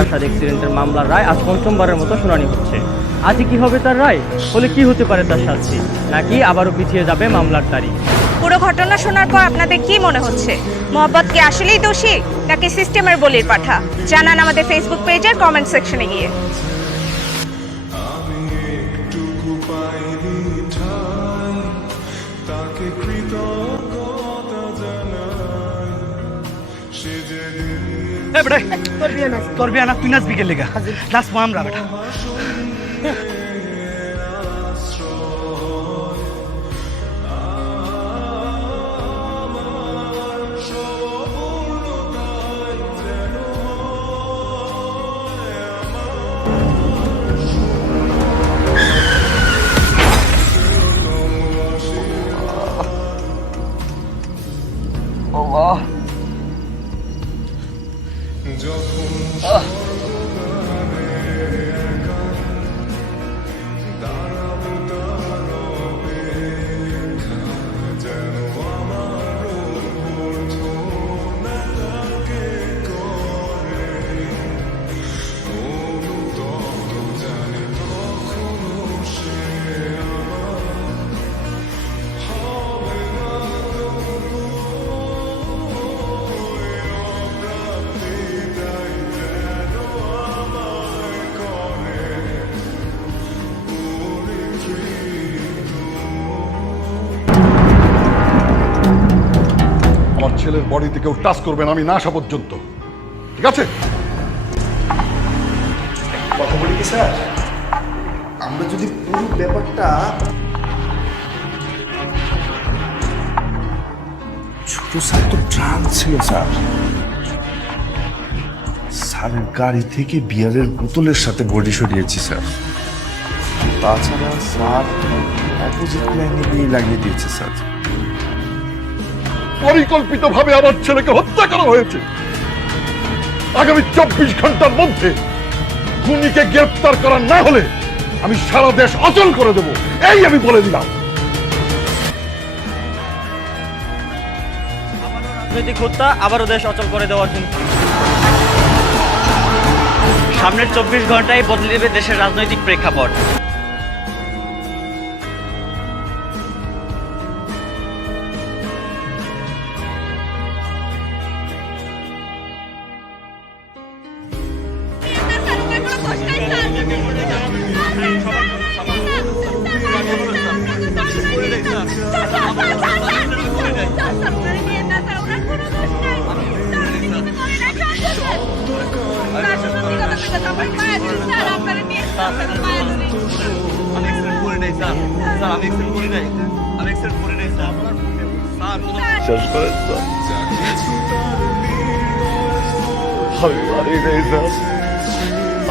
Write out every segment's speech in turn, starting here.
আরশাদ অ্যাক্সিডেন্টের মামলার রায় আজ পঞ্চমবারের মতো শুনানি হচ্ছে। আজই কি হবে তার রায়? হলে কি হতে পারে তার শাস্তি? নাকি আবারও পিছিয়ে যাবে মামলার তারিখ? পুরো ঘটনা শোনার পর আপনাদের কি মনে হচ্ছে? মোহাম্মদ কি আসলেই দোষী নাকি সিস্টেমের বলির পাঠা? জানান আমাদের ফেসবুক পেজের কমেন্ট সেকশনে গিয়ে। তোর বিয়া না, তুই নাচবি কে লেগা? নাচবো আমরা বেটা। আমার ছেলের বডিতে কেউ টাচ করবেন আমি না আসা পর্যন্ত, ঠিক আছে? কথা বলি কি স্যার, আমরা যদি পুরো ব্যাপারটা ছোট স্যার তো ট্রান্স ছিল স্যার, স্যারের গাড়ি থেকে বিয়ারের বোতলের সাথে বডি সরিয়েছি স্যার। তাছাড়া স্যার অপোজিট লাইনে গিয়ে লাগিয়ে দিয়েছে স্যার। পরিকল্পিতভাবে আমার ছেলেকে হত্যা করা হয়েছে। আগামী 24 ঘন্টার মধ্যে খুনিকে গ্রেফতার করা না হলে আমি সারা দেশ অচল করে দেব, এই আমি বলে দিলাম। রাজনৈতিক হত্যা আবারও দেশ অচল করে দেওয়ার হুমকি। সামনের 24 ঘন্টায় বদলে দেবে দেশের রাজনৈতিক প্রেক্ষাপট।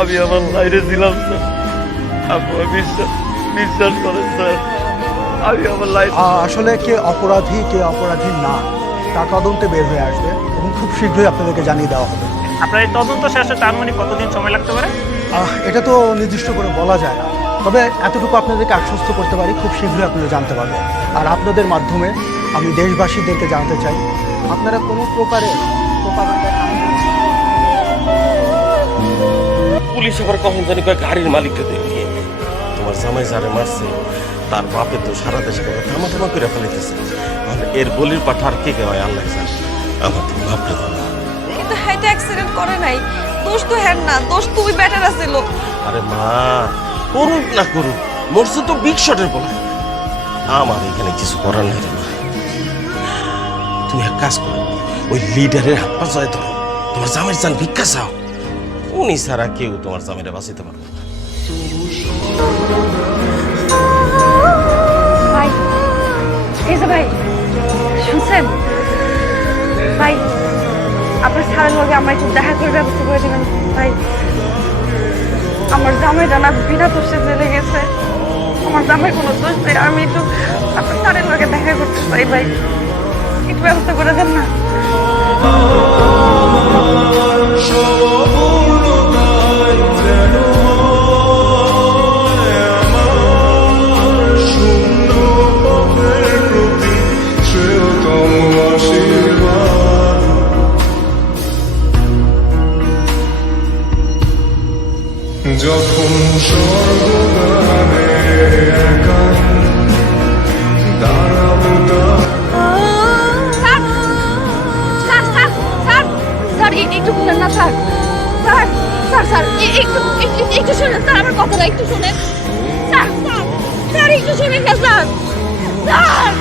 আমি আমার লাইনে ছিলাম স্যার, আপনারা বিশ্বাস করেন স্যার, আমি আমার লাইন। আসলে কে অপরাধী কে অপরাধী না তা তদন্তে বের হয়ে আসবে এবং খুব শীঘ্রই আপনাদেরকে জানিয়ে দেওয়া হবে। আপনার এই তদন্ত শেষ হতে আনুমানিক কতদিন সময় লাগতে পারে? এটা তো নির্দিষ্ট করে বলা যায় না, তবে এতটুকু আপনাদেরকে আশ্বস্ত করতে পারি খুব শীঘ্রই আপনারা জানতে পারবেন। আর আপনাদের মাধ্যমে আমি দেশবাসীদেরকে জানাতে চাই, আপনারা কোনো প্রকারের প্রোপাগান্ডা পুলিশ আবার কখন জানি কয় গাড়ির মালিককে দেখে তোমার জামাই যারে মারছে তার বাপে তো সারা দেশে থামা থামা করে ফেলাইতেছে। এর বলির পাঠার কে কে হয় আল্লাহ জানে, আমার তো ভাবতে দাও। কিন্তু হ্যাঁ তো অ্যাক্সিডেন্ট করে নাই, দোষ তো হ্যাঁ না, দোষ তুমি বেটার আছিল। আরে মা, করুক না করুক, মরছে তো বিগ শটের বলা। আমার এখানে কিছু করার নাই রে মা। তুমি এক কাজ করো, ওই লিডারের হাত পা জয় ধরো, তোমার জামাইয়ের জান ভিক্ষা চাও। উনি ছাড়া কেউ তোমার জামাইরা বাঁচাইতে পারবে না। ভাই, এই যে ভাই, শুনছেন ভাই, আপনার স্যারের লগে আমার একটু দেখা করে ব্যবস্থা করে দেবেন ভাই। আমার জামাইটা না বিনা দোষে জেলে গেছে, আমার জামাই কোনো দোষ নেই। আমি একটু আপনার স্যারের লগে দেখা করতে চাই ভাই, একটু ব্যবস্থা করে দেন না। কিছু শুনেন না স্যার। স্যার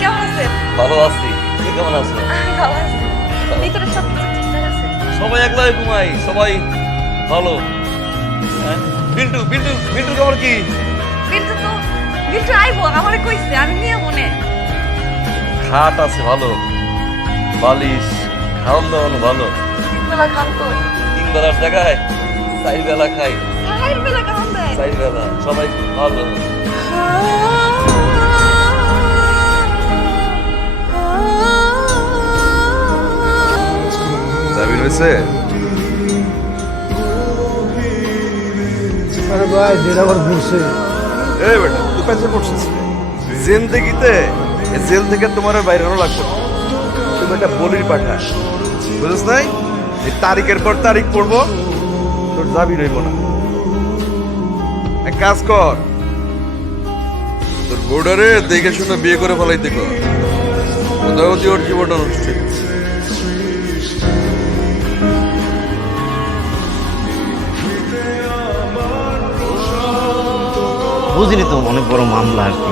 কেমন আছেন? ভালো আছি, তুমি কেমন আছো? ভালো আছি। ভিতরে সব কিছু ঠিকঠাক আছে? সবাই একলাই ঘুমাই, সবাই ভালো। হ্যাঁ? বিল্টু বিল্টু বিল্টু খবর কি? বিল্টু আইবো, আমারে কইছে, আমি নিয়ে মনে। খাট আছে ভালো, বালিশ, খাওয়ান দাওয়ানো ভালো। বেলা খান তো। 3 বেলার জায়গায় 4 বেলা খাই, চার বেলা খান দেয়। 4 বেলা সবাই ভালো। জামিন হয়েছে? আরে ভাই দিন আবার ঘুরছে। এই বেটা তুই পেছনে পড়ছিস জিন্দেগিতে জেল থেকে তোমার আর বাইরে লাগবে না। তুমি একটা বলির পাঠা, বুঝিস নাই? এই তারিখের পর তারিখ পড়বো, তোর জামিন হইব না। এক কাজ কর, তোর বোর্ডারে দেখে শুনে বিয়ে করে ফেলাইতে কর, মোটামুটি ওর জীবনটা নষ্ট হয়ে গেছে। বুঝিনি তো, অনেক বড় মামলা আর কি।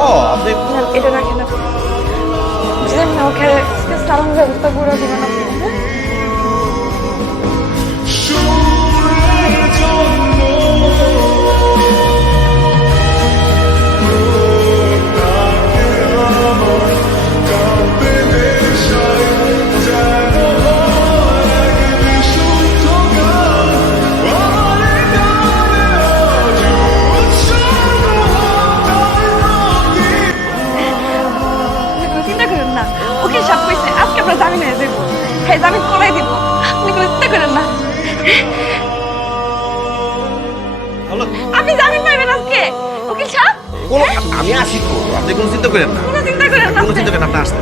ও আপনি এটা রাখেন আপনি। বুঝলেন না, ওকে চালানোর ব্যবস্থা করে দিবেন আপনি। চিন্তা করেন না, ওকে সব কইছে আজকে আমরা জামিন হয়ে যাবো। হ্যাঁ, জামিন করাই দিব, আপনি কোনো চিন্তা করেন না। আপনি জামিন পাইবেন আজকে, উকিল সাহেব। আমি আসি তো, আপনি কোনো চিন্তা করেন না, কোনো চিন্তা করেন না। কোনো চিন্তা করেন না, আপনি আসতে